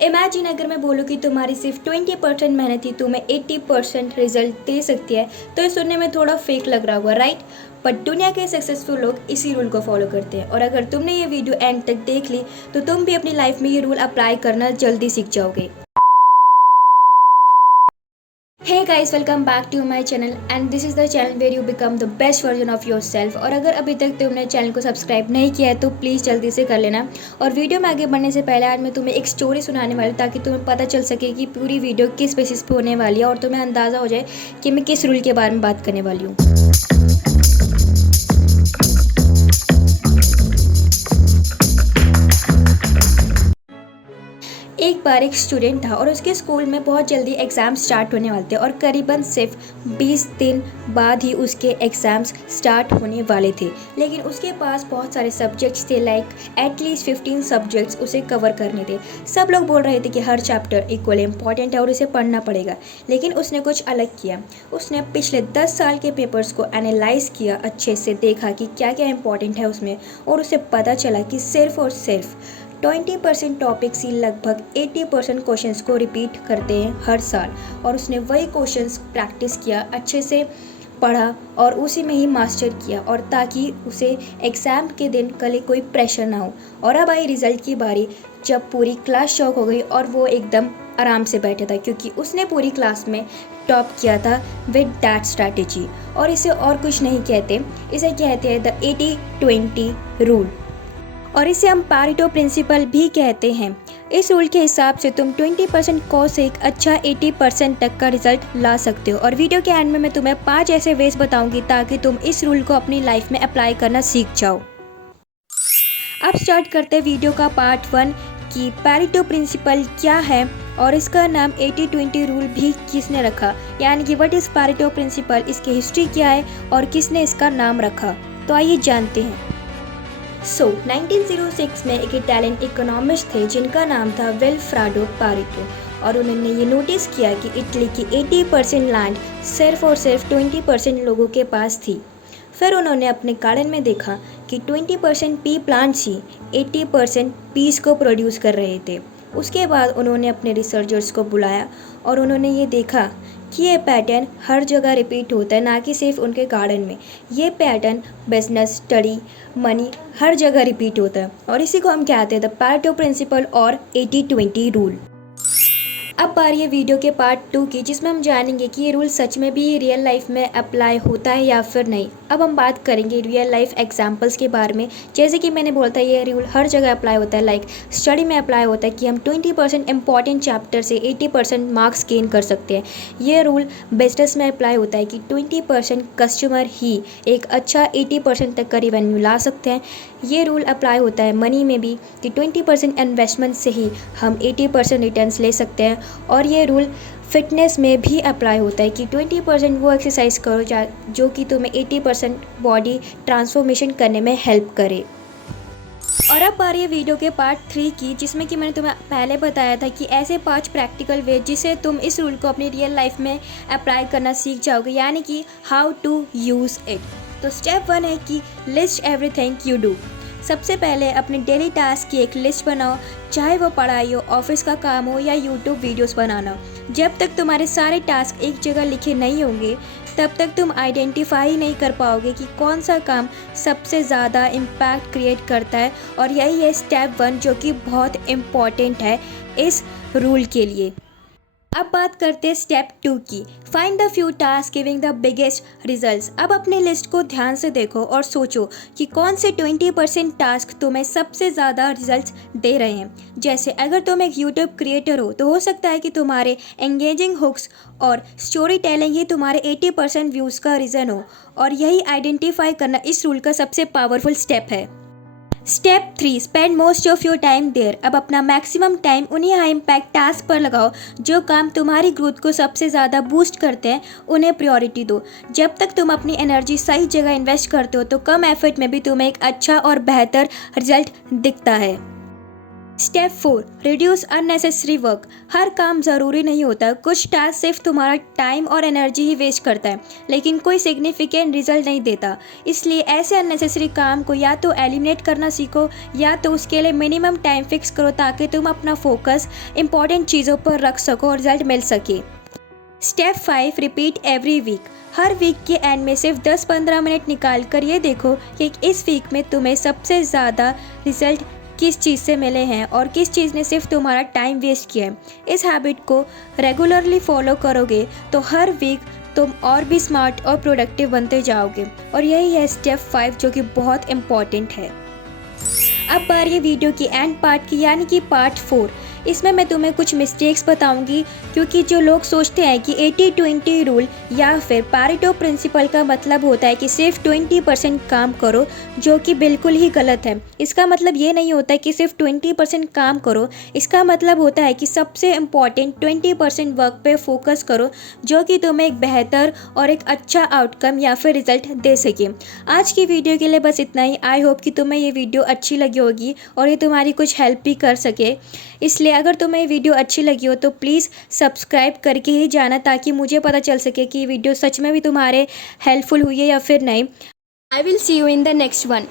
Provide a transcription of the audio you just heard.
Imagine अगर मैं बोलूँ कि तुम्हारी सिर्फ 20% मेहनत ही तुम्हें 80% रिजल्ट दे सकती है, तो ये सुनने में थोड़ा फेक लग रहा होगा, राइट? बट दुनिया के सक्सेसफुल लोग इसी रूल को फॉलो करते हैं, और अगर तुमने ये वीडियो एंड तक देख ली तो तुम भी अपनी लाइफ में ये रूल अप्लाई करना जल्दी सीख जाओगे। Hey guys, welcome back to my channel and this is the channel where you become the best version of yourself. और अगर अभी तक तुमने चैनल को सब्सक्राइब नहीं किया है तो प्लीज़ जल्दी से कर लेना। और वीडियो में आगे बढ़ने से पहले आज मैं तुम्हें एक स्टोरी सुनाने वाली हूँ, ताकि तुम्हें पता चल सके कि पूरी वीडियो किस बेसिस पे होने वाली है और तुम्हें अंदाज़ा हो जाए कि मैं किस रूल के बारे में बात करने वाली हूँ। एक बार एक स्टूडेंट था और उसके स्कूल में बहुत जल्दी एग्ज़ाम स्टार्ट होने वाले थे, और करीबन सिर्फ 20 दिन बाद ही उसके एग्ज़ाम्स स्टार्ट होने वाले थे। लेकिन उसके पास बहुत सारे सब्जेक्ट्स थे, लाइक एटलीस्ट 15 सब्जेक्ट्स उसे कवर करने थे। सब लोग बोल रहे थे कि हर चैप्टर इक्वली इम्पॉर्टेंट है और उसे पढ़ना पड़ेगा, लेकिन उसने कुछ अलग किया। उसने पिछले 10 साल के पेपर्स को एनालाइज किया, अच्छे से देखा कि क्या क्या इम्पॉर्टेंट है उसमें, और उसे पता चला कि सिर्फ और सिर्फ 20% टॉपिक्स ही लगभग 80% क्वेश्चंस को रिपीट करते हैं हर साल। और उसने वही क्वेश्चंस प्रैक्टिस किया, अच्छे से पढ़ा और उसी में ही मास्टर किया, और ताकि उसे एग्ज़ाम के दिन कल कोई प्रेशर ना हो। और अब आई रिज़ल्ट की बारी, जब पूरी क्लास शॉक हो गई और वो एकदम आराम से बैठा था, क्योंकि उसने पूरी क्लास में टॉप किया था विद दैट स्ट्रैटेजी। और इसे और कुछ नहीं कहते, इसे कहते हैं द 80-20 रूल, और इसे हम पारेटो प्रिंसिपल भी कहते हैं। इस रूल के हिसाब से तुम 20% कोर्स से एक अच्छा 80% तक का रिजल्ट ला सकते हो। और वीडियो के एंड में मैं तुम्हें 5 ऐसे वेज बताऊंगी ताकि तुम इस रूल को अपनी लाइफ में अप्लाई करना सीख जाओ। अब स्टार्ट करते हैं वीडियो का पार्ट 1 कि पारेटो प्रिंसिपल क्या है, और इसका नाम 80-20 रूल भी किसने रखा, यानी कि व्हाट इज़ पारेटो प्रिंसिपल, इसकी हिस्ट्री क्या है और किसने इसका नाम रखा। तो आइए जानते हैं। 1906 में एक इटालियन इकोनॉमिस्ट थे जिनका नाम था विल्फ्राडो पारेटो, और उन्होंने ये नोटिस किया कि इटली की 80% लैंड सिर्फ और सिर्फ 20% लोगों के पास थी। फिर उन्होंने अपने गार्डन में देखा कि 20% पी प्लांट्स ही 80% पीस को प्रोड्यूस कर रहे थे। उसके बाद उन्होंने अपने रिसर्चर्स को बुलाया और उन्होंने ये देखा कि ये पैटर्न हर जगह रिपीट होता है, ना कि सिर्फ उनके गार्डन में। ये पैटर्न बिजनेस, स्टडी, मनी हर जगह रिपीट होता है, और इसी को हम कहते हैं द पारेटो प्रिंसिपल और 80-20 रूल। अब बारी है वीडियो के पार्ट 2 की, जिसमें हम जानेंगे कि ये रूल सच में भी रियल लाइफ में अप्लाई होता है या फिर नहीं। अब हम बात करेंगे रियल लाइफ एग्जांपल्स के बारे में। जैसे कि मैंने बोला था, ये रूल हर जगह अप्लाई होता है, लाइक स्टडी में अप्लाई होता है कि हम 20% इंपॉर्टेंट चैप्टर से 80% मार्क्स गेन कर सकते हैं। ये रूल बिजनेस में अप्लाई होता है कि 20% कस्टमर ही एक अच्छा 80% तक का रिवेन्यू ला सकते हैं। ये रूल अप्लाई होता है मनी में भी कि 20% इन्वेस्टमेंट से ही हम 80% रिटर्न्स ले सकते हैं। और ये रूल फिटनेस में भी अप्लाई होता है कि 20% वो एक्सरसाइज करो जो कि तुम्हें 80% बॉडी ट्रांसफॉर्मेशन करने में हेल्प करे। और अब आ रही है वीडियो के पार्ट 3 की, जिसमें कि मैंने तुम्हें पहले बताया था कि ऐसे 5 प्रैक्टिकल वे जिसे तुम इस रूल को अपनी रियल लाइफ में अप्लाई करना सीख जाओगे, यानी कि हाउ टू यूज़ इट। तो स्टेप 1 है कि लिस्ट एवरीथिंग यू डू। सबसे पहले अपने डेली टास्क की एक लिस्ट बनाओ, चाहे वो पढ़ाई हो, ऑफिस का काम हो या यूट्यूब वीडियोस बनाना। जब तक तुम्हारे सारे टास्क एक जगह लिखे नहीं होंगे, तब तक तुम आइडेंटिफाई नहीं कर पाओगे कि कौन सा काम सबसे ज़्यादा इम्पैक्ट क्रिएट करता है। और यही है स्टेप 1, जो कि बहुत इम्पॉर्टेंट है इस रूल के लिए। अब बात करते हैं स्टेप 2 की, find the few task giving the biggest results. अब अपने लिस्ट को ध्यान से देखो और सोचो कि कौन से 20% टास्क तुम्हें सबसे ज़्यादा रिजल्ट्स दे रहे हैं। जैसे अगर तुम एक यूट्यूब क्रिएटर हो तो हो सकता है कि तुम्हारे एंगेजिंग हुक्स और स्टोरी टेलिंग ही तुम्हारे 80% व्यूज़ का रीज़न हो, और यही आइडेंटिफाई करना इस रूल का सबसे पावरफुल स्टेप है। Step 3, spend most of your time there. अब अपना मैक्सिमम टाइम उन्हीं हाई इम्पैक्ट टास्क पर लगाओ जो काम तुम्हारी ग्रोथ को सबसे ज़्यादा बूस्ट करते हैं, उन्हें प्रायोरिटी दो। जब तक तुम अपनी एनर्जी सही जगह इन्वेस्ट करते हो तो कम एफर्ट में भी तुम्हें एक अच्छा और बेहतर रिजल्ट दिखता है। Step 4, reduce unnecessary work. हर काम ज़रूरी नहीं होता, कुछ टास्क सिर्फ तुम्हारा टाइम और एनर्जी ही वेस्ट करता है, लेकिन कोई सिग्निफिकेंट रिजल्ट नहीं देता। इसलिए ऐसे अननेसेसरी काम को या तो एलिमिनेट करना सीखो, या तो उसके लिए मिनिमम टाइम फिक्स करो ताकि तुम अपना फोकस इंपॉर्टेंट चीज़ों पर रख सको और रिजल्ट मिल सके। Step 5, repeat every week. हर वीक के एंड में सिर्फ 10-15 मिनट निकाल कर ये देखो कि इस वीक में तुम्हें सबसे ज़्यादा रिजल्ट किस चीज़ से मिले हैं और किस चीज़ ने सिर्फ तुम्हारा टाइम वेस्ट किया है। इस हैबिट को रेगुलरली फॉलो करोगे तो हर वीक तुम और भी स्मार्ट और प्रोडक्टिव बनते जाओगे। और यही है स्टेप 5 जो कि बहुत इम्पॉर्टेंट है। अब बारी है वीडियो की एंड पार्ट की, यानी कि पार्ट 4। इसमें मैं तुम्हें कुछ मिस्टेक्स बताऊंगी, क्योंकि जो लोग सोचते हैं कि 80-20 रूल या फिर पैरेटो प्रिंसिपल का मतलब होता है कि सिर्फ 20% काम करो, जो कि बिल्कुल ही गलत है। इसका मतलब ये नहीं होता कि सिर्फ 20% काम करो, इसका मतलब होता है कि सबसे इम्पॉर्टेंट 20% वर्क पे फोकस करो, जो कि तुम्हें एक बेहतर और एक अच्छा आउटकम या फिर रिजल्ट दे सके। आज की वीडियो के लिए बस इतना ही। आई होप कि तुम्हें ये वीडियो अच्छी लगी होगी और ये तुम्हारी कुछ हेल्प भी कर सके। इसलिए अगर तुम्हें ये वीडियो अच्छी लगी हो तो प्लीज़ सब्सक्राइब करके ही जाना, ताकि मुझे पता चल सके कि ये वीडियो सच में भी तुम्हारे हेल्पफुल हुई है या फिर नहीं। I will see you in the next one.